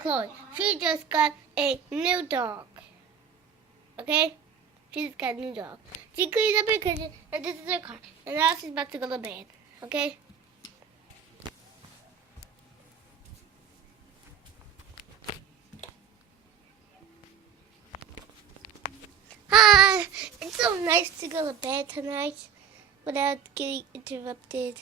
Chloe. She just got a new dog. Okay? She just got a new dog. She cleans up her kitchen, and this is her car. And now she's about to go to bed. Okay? Hi! It's so nice to go to bed tonight without getting interrupted.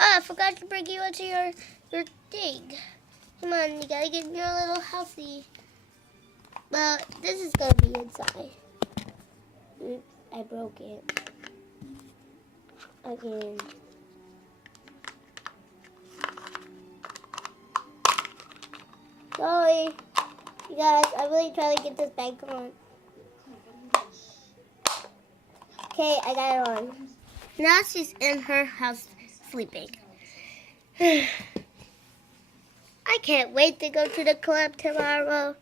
Oh, I forgot to bring you into your thing. Come on, you gotta get in your little housey. Well, this is gonna be inside. Oops, I broke it. Again. Sorry. You guys, I'm really trying to get this bag on. Okay, I got it on. Now she's in her house sleeping. I can't wait to go to the club tomorrow.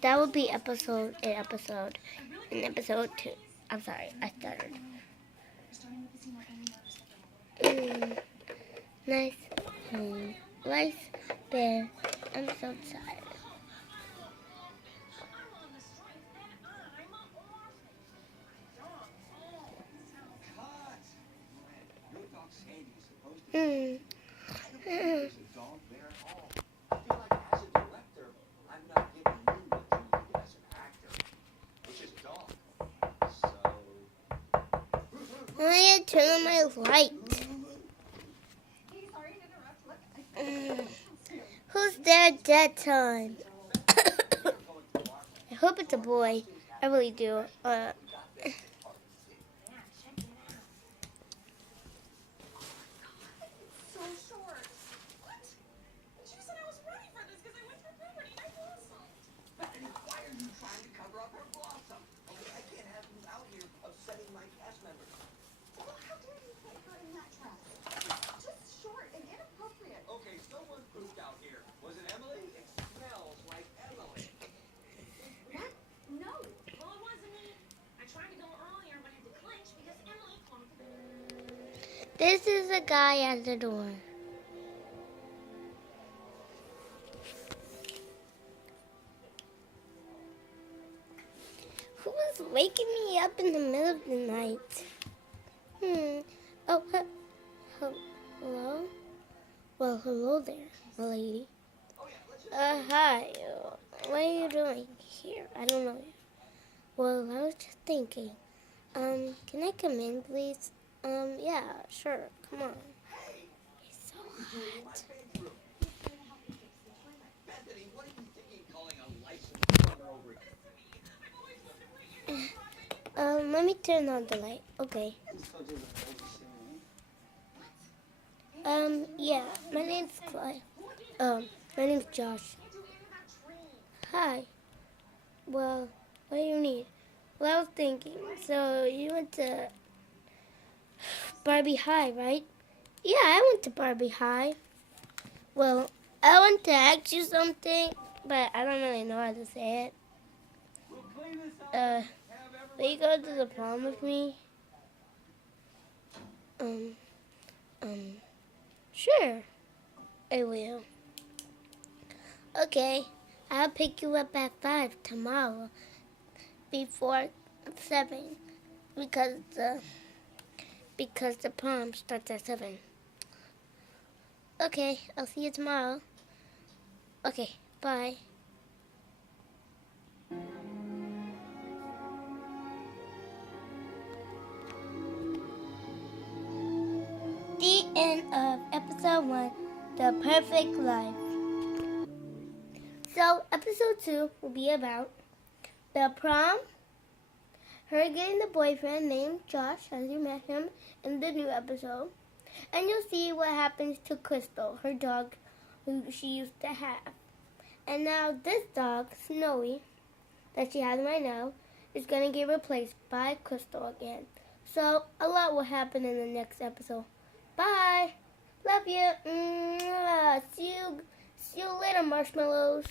That will be episode 2. I'm sorry, I stuttered. Nice. Nice bed. I'm so tired. I need to turn on my light. Who's there at that time? I hope it's a boy. I really do. This is a guy at the door. Who was waking me up in the middle of the night? Oh, hello? Well, hello there, lady. Hi. What are you doing here? I don't know. Well, I was just thinking. Can I come in, please? Yeah, sure. Come on. It's so hot. Let me turn on the light. Okay. Yeah, my name's Clyde. My name's Josh. Hi. Well, what do you need? Well, I was thinking, so you went to Barbie High, right? Yeah, I went to Barbie High. Well, I want to ask you something, but I don't really know how to say it. Will you go to the prom with me? Sure. I will. Okay, I'll pick you up at 5 tomorrow before 7 because the prom starts at 7. Okay, I'll see you tomorrow. Okay, bye. The end of episode 1, The Perfect Life. So, episode 2 will be about the prom, her getting the boyfriend named Josh, as you met him in the new episode, and you'll see what happens to Crystal, her dog who she used to have. And now this dog, Snowy, that she has right now, is going to get replaced by Crystal again. So, a lot will happen in the next episode. Bye! Love you! See you later, marshmallows.